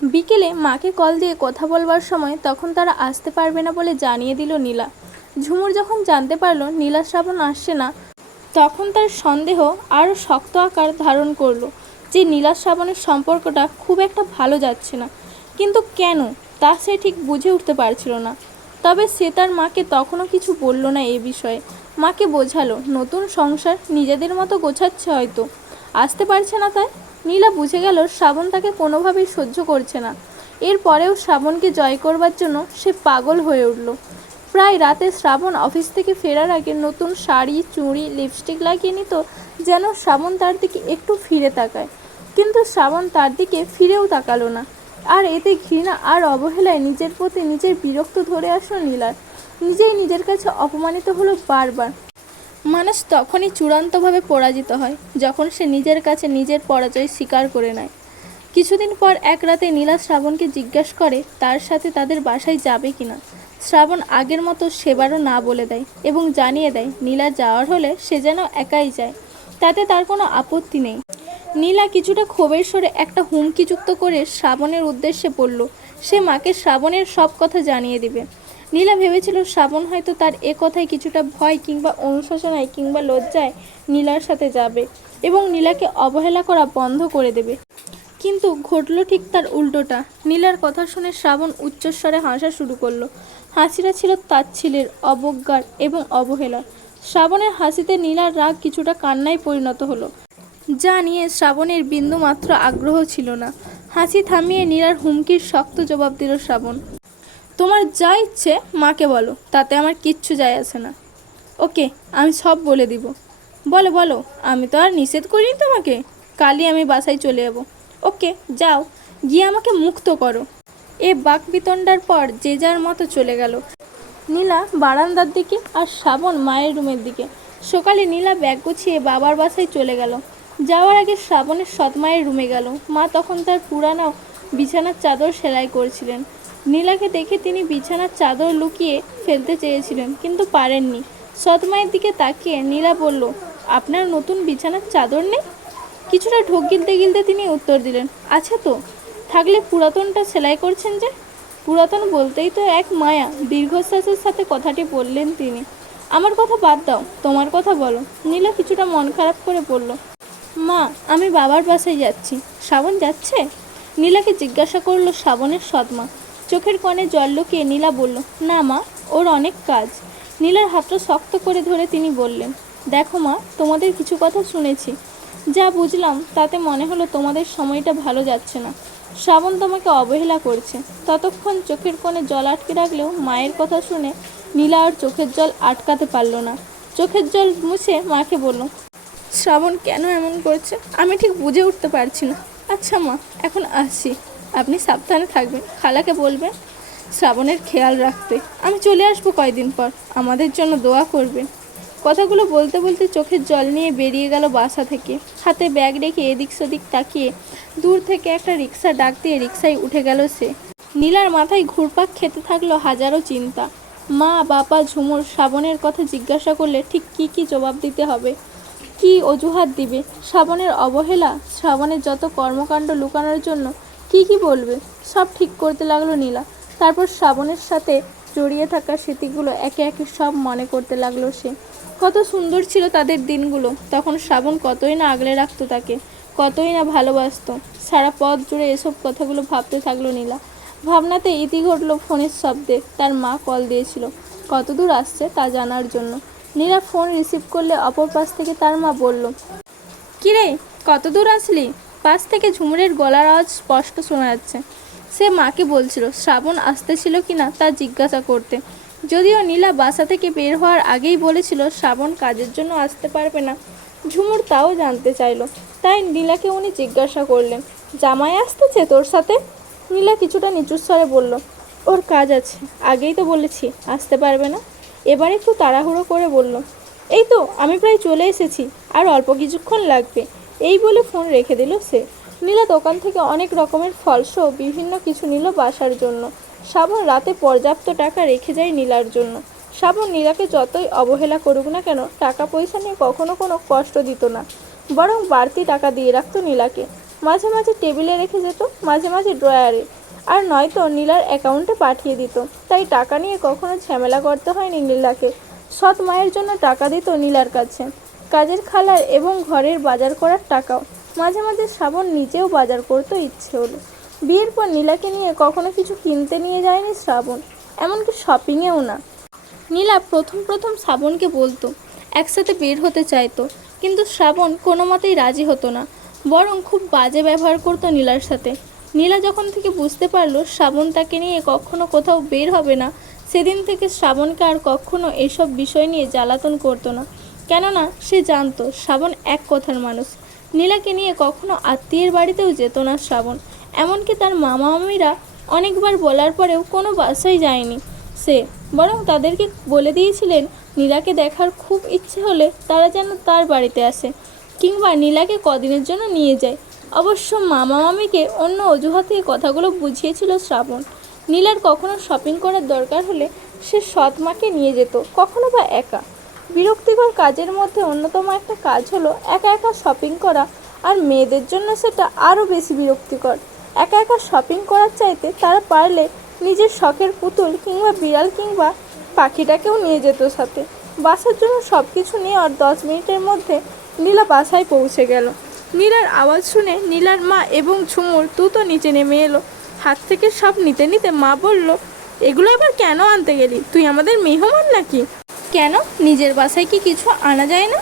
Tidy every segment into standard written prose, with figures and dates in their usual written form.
বিকেলে মাকে কল দিয়ে কথা বলবার সময় তখন তারা আসতে পারবে না বলে জানিয়ে দিল নীলা। ঝুমুর যখন জানতে পারলো নীলা শ্রাবণ আসছে না, তখন তার সন্দেহ আরও শক্ত আকার ধারণ করলো যে নীলা শ্রাবণের সম্পর্কটা খুব একটা ভালো যাচ্ছে না। কিন্তু কেন তা সে ঠিক বুঝে উঠতে পারছিল না। তবে সে তার মাকে তখনও কিছু বলল না এ বিষয়ে। মাকে বোঝালো নতুন সংসার নিজেদের মতো গোছাচ্ছে, হয়তো আসতে পারছে না তাই। নীলা বুঝে গেল শ্রাবণ তাকে কোনোভাবেই সহ্য করছে না। এরপরেও শ্রাবণকে জয় করবার জন্য সে পাগল হয়ে উঠল। প্রায় রাতে শ্রাবণ অফিস থেকে ফেরার আগে নতুন শাড়ি, চুড়ি, লিপস্টিক লাগিয়ে নিত যেন শ্রাবণ তার দিকে একটু ফিরে তাকায়। কিন্তু শ্রাবণ তার দিকে ফিরেও তাকালো না। আর এতে ঘৃণা আর অবহেলায় নিজের প্রতি নিজের বিরক্ত ধরে আসলো নীলার। নিজেই নিজের কাছে অপমানিত হলো বারবার। মানুষ তখনই চূড়ান্তভাবে পরাজিত হয় যখন সে নিজের কাছে নিজের পরাজয় স্বীকার করে নেয়। কিছুদিন পর এক রাতে নীলা শ্রাবণকে জিজ্ঞাসা করে তার সাথে তাদের বাসায় যাবে কিনা। শ্রাবণ আগের মতো সেবারও না বলে দেয় এবং জানিয়ে দেয় নীলা যাওয়ার হলে সে যেন একাই যায়, তাতে তার কোনো আপত্তি নেই। নীলা কিছুটা ক্ষোভের স্বরে একটা হুমকি যুক্ত করে শ্রাবণের উদ্দেশ্যে বলল সে মাকে শ্রাবণের সব কথা জানিয়ে দিবে। নীলা ভেবেছিল শ্রাবণ হয়তো তার এ কথায় কিছুটা ভয় কিংবা অনুশোচনায় কিংবা লজ্জায় নীলার সাথে যাবে এবং নীলাকে অবহেলা করা বন্ধ করে দেবে। কিন্তু ঘটল ঠিক তার উল্টোটা। নীলার কথা শুনে শ্রাবণ উচ্চস্বরে হাসা শুরু করলো। হাসিটা ছিল তাচ্ছিল্যের, অবজ্ঞার এবং অবহেলার। শ্রাবণের হাসিতে নীলার রাগ কিছুটা কান্নায় পরিণত হলো, যা নিয়ে শ্রাবণের বিন্দুমাত্র আগ্রহ ছিল না। হাসি থামিয়ে নীলার হুমকির শক্ত জবাব দিল শ্রাবণ, তোমার যা ইচ্ছে মাকে বলো, তাতে আমার কিচ্ছু যায় আসে না। ওকে, আমি সব বলে দিব। বলো বলো, আমি তো আর নিষেধ করিনি তোমাকে। কালই আমি বাসায় চলে যাব। ওকে, যাও, গিয়ে আমাকে মুক্ত করো। এ বাকবিতণ্ডার পর যে যার মতো চলে গেল। নীলা বারান্দার দিকে আর শ্রাবণ মায়ের রুমের দিকে। সকালে নীলা ব্যাগ গুছিয়ে বাবার বাসায় চলে গেল। যাওয়ার আগে শ্রাবণের সৎমায়ের রুমে গেল। মা তখন তার পুরানো বিছানার চাদর সেলাই করছিলেন। নীলাকে দেখে তিনি বিছানার চাদর লুকিয়ে ফেলতে চেয়েছিলেন, কিন্তু পারেননি। সৎমায়ের দিকে তাকিয়ে নীলা বলল, আপনার নতুন বিছানার চাদর নেই? কিছুটা ঢোক গিলতে গিলতে তিনি উত্তর দিলেন, আছে তো। থাকলে পুরাতনটা সেলাই করছেন যে? পুরাতন বলতেই তো এক মায়া দীর্ঘশ্বাসের সাথে কথাটি বললেন তিনি। আমার কথা বাদ দাও, তোমার কথা বলো। নীলা কিছুটা মন খারাপ করে বলল, মা, আমি বাবার বাসায় যাচ্ছি। শ্রাবণ যাচ্ছে? নীলাকে জিজ্ঞাসা করলো শ্রাবণের সৎমা। চোখের কোণে জল লুকিয়ে নীলা বলল, না মা, ওর অনেক কাজ। নীলার হাতটা শক্ত করে ধরে তিনি বললেন, দেখো মা, তোমাদের কিছু কথা শুনেছি। যা বুঝলাম তাতে মনে হলো তোমাদের সময়টা ভালো যাচ্ছে না। শ্রাবণ তোমাকে অবহেলা করছে। ততক্ষণ চোখের কোণে জল আটকে রাখলেও মায়ের কথা শুনে নীলা আর চোখের জল আটকাতে পারল না। চোখের জল মুছে মাকে বলল, শ্রাবণ কেন এমন করছে আমি ঠিক বুঝে উঠতে পারছি না। আচ্ছা মা, এখন আসছি। আপনি সাবধানে থাকবেন, খালাকে বলবেন শ্রাবণের খেয়াল রাখতে। আমি চলে আসবো কয়দিন পর, আমাদের জন্য দোয়া করবেন। কথাগুলো বলতে বলতে চোখের জল নিয়ে বেরিয়ে গেল বাসা থেকে। হাতে ব্যাগ রেখে এদিক সেদিক তাকিয়ে দূর থেকে একটা রিক্সা ডাক দিয়ে রিক্সায় উঠে গেল সে। নীলার মাথায় ঘুরপাক খেতে থাকলো হাজারো চিন্তা। মা, বাবা, ঝুমুর শ্রাবণের কথা জিজ্ঞাসা করলে ঠিক কী জবাব দিতে হবে, কি অজুহাত দিবে? শ্রাবণের অবহেলা, শ্রাবণের যত কর্মকাণ্ড লুকানোর জন্য কি বলবে, সব ঠিক করতে লাগলো নীলা। তারপর শ্রাবণের সাথে জড়িয়ে থাকা স্মৃতিগুলো একে একে সব মনে করতে লাগলো সে। কত সুন্দর ছিল তাদের দিনগুলো। তখন শ্রাবণ কতই না আগলে রাখতো তাকে, কতই না ভালোবাসতো। সারা পথ জুড়ে এসব কথাগুলো ভাবতে থাকলো নীলা। ভাবনাতে ইতি ঘটল ফোনের শব্দে। তার মা কল দিয়েছিল কত দূর আসছে তা জানার জন্য। নীলা ফোন রিসিভ করলে অপর পাশ থেকে তার মা বলল, কিরে, কত দূর আসলি? পাশ থেকে ঝুমুরের গলার আওয়াজ স্পষ্ট শোনা যাচ্ছে। সে মাকে বলছিল শ্রাবণ আসতেছিল কিনা তা জিজ্ঞাসা করতে। যদিও নীলা বাসা থেকে বের হওয়ার আগেই বলেছিল শ্রাবণ কাজের জন্য আসতে পারবে না, ঝুমুর তাও জানতে চাইল। তাই নীলাকে উনি জিজ্ঞাসা করলেন, জামাই আসতেছে তোর সাথে? নীলা কিছুটা নিচুর স্বরে বলল, ওর কাজ আছে, আগেই তো বলেছি আসতে পারবে না। এবার একটু তাড়াহুড়ো করে বলল, এই তো আমি প্রায় চলে এসেছি, আর অল্প কিছুক্ষণ লাগবে। এই বলে ফোন রেখে দিল সে। নীলা দোকান থেকে অনেক রকমের ফলসহ বিভিন্ন কিছু নিল বাসার জন্য। শ্রাবণ রাতে পর্যাপ্ত টাকা রেখে যায় নীলার জন্য। শ্রাবণ নীলাকে যতই অবহেলা করুক না কেন, টাকা পয়সা নিয়ে কখনো কোনো কষ্ট দিত না, বরং বাড়তি টাকা দিয়ে রাখতো নীলাকে। মাঝে মাঝে টেবিলে রেখে যেত, মাঝে মাঝে ড্রয়ারে, আর নয়তো নীলার অ্যাকাউন্টে পাঠিয়ে দিত। তাই টাকা নিয়ে কখনো ঝামেলা করতে হয়নি নীলাকে। সৎ মায়ের জন্য টাকা দিত নীলার কাছে, কাজের খালার এবং ঘরের বাজার করার টাকাও। মাঝে মাঝে শ্রাবণ নিজেও বাজার করতে ইচ্ছে হলো। বিয়ের পর নীলাকে নিয়ে কখনো কিছু কিনতে নিয়ে যায়নি শ্রাবণ, এমনকি শপিংয়েও না। নীলা প্রথম প্রথম শ্রাবণকে বলতো, একসাথে বের হতে চাইতো, কিন্তু শ্রাবণ কোনো মতেই রাজি হতো না, বরং খুব বাজে ব্যবহার করতো নীলার সাথে। নীলা যখন থেকে বুঝতে পারলো শ্রাবণ তাকে নিয়ে কখনো কোথাও বের হবে না, সেদিন থেকে শ্রাবণকে আর কখনো এসব বিষয় নিয়ে জ্বালাতন করতো না। কেননা সে জানতো শ্রাবণ এক কথার মানুষ। নীলাকে নিয়ে কখনো আত্মীয়ের বাড়িতেও যেত না শ্রাবণ, এমনকি তার মামা মামিরা অনেকবার বলার পরেও কোনো বাসায় যায়নি সে, বরং তাদেরকে বলে দিয়েছিলেন নীলাকে দেখার খুব ইচ্ছে হলে তারা যেন তার বাড়িতে আসে, কিংবা নীলাকে কদিনের জন্য নিয়ে যায়। অবশ্য মামা মামিকে অন্য অজুহাতে কথাগুলো বুঝিয়েছিল শ্রাবণ। নীলার কখনো শপিং করার দরকার হলে সে সৎ মাকে নিয়ে যেত, কখনো বা একা। বিরক্তিকর কাজের মধ্যে অন্যতম একটা কাজ হলো একা একা শপিং করা, আর মেয়েদের জন্য সেটা আরও বেশি বিরক্তিকর। একা একা শপিং করার চাইতে তারা পারলে নিজের শখের পুতুল কিংবা বিড়াল কিংবা পাখিটাকেও নিয়ে যেত সাথে। বাসার জন্য সব কিছু নিয়ে আর 10 মিনিটের মধ্যে নীলা বাসায় পৌঁছে গেল। নীলার আওয়াজ শুনে নীলার মা এবং ঝুমুর দ্রুত নিচে নেমে এলো। হাত থেকে সব নিতে নিতে মা বলল, এগুলো আবার কেন আনতে গেলি? তুই আমাদের মেহমান নাকি? কেন, নিজের বাসায় কি কিছু আনা যায় না?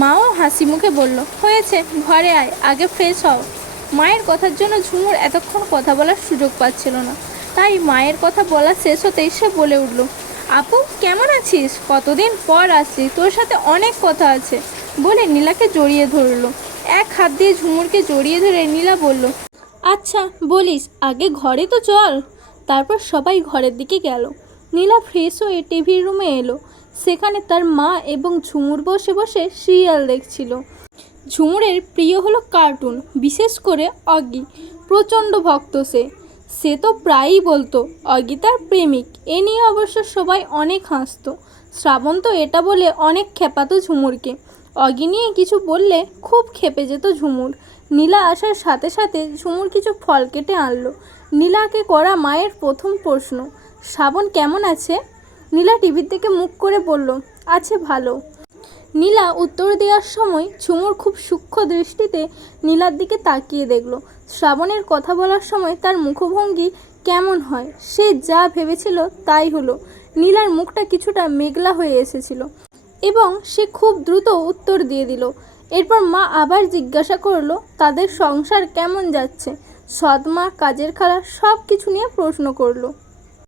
মাও হাসি মুখে বলল, হয়েছে, ঘরে আয়, আগে ফ্রেশ হও। মায়ের কথার জন্য ঝুমুর এতক্ষণ কথা বলার সুযোগ পাচ্ছিল না, তাই মায়ের কথা বলা শেষ হতেই সে বলে উঠল, আপু কেমন আছিস? কতদিন পর আসলি, তোর সাথে অনেক কথা আছে, বলে নীলাকে জড়িয়ে ধরল। এক হাত দিয়ে ঝুমুরকে জড়িয়ে ধরে নীলা বলল, আচ্ছা বলিস, আগে ঘরে তো চল। তারপর সবাই ঘরের দিকে গেল। নীলা ফ্রেশ হয়ে টিভির রুমে এলো। সেখানে তার মা এবং ঝুমুর বসে বসে সিরিয়াল দেখছিল। ঝুমুরের প্রিয় হলো কার্টুন, বিশেষ করে অগি। প্রচণ্ড ভক্ত সে। সে তো প্রায়ই বলতো অগি তার প্রেমিক। এ নিয়ে অবশ্য সবাই অনেক হাসতো। শ্রাবণ তো এটা বলে অনেক খেপাতো ঝুমুরকে। অগি নিয়ে কিছু বললে খুব খেপে যেত ঝুমুর। নীলা আসার সাথে সাথে ঝুমুর কিছু ফল কেটে আনলো। নীলাকে করা মায়ের প্রথম প্রশ্ন, শ্রাবণ কেমন আছে? নীলা টিভির দিকে মুখ করে বলল, আছে ভালো। নীলা উত্তর দেওয়ার সময় ঝুমুর খুব সূক্ষ্ম দৃষ্টিতে নীলার দিকে তাকিয়ে দেখল। শ্রাবণের কথা বলার সময় তার মুখভঙ্গি কেমন হয়, সে যা ভেবেছিল তাই হলো। নীলার মুখটা কিছুটা মেঘলা হয়ে এসেছিল এবং সে খুব দ্রুত উত্তর দিয়ে দিল। এরপর মা আবার জিজ্ঞাসা করলো, তাদের সংসার কেমন যাচ্ছে? সৎ মা, কাজের খালা সব কিছু নিয়ে প্রশ্ন করলো।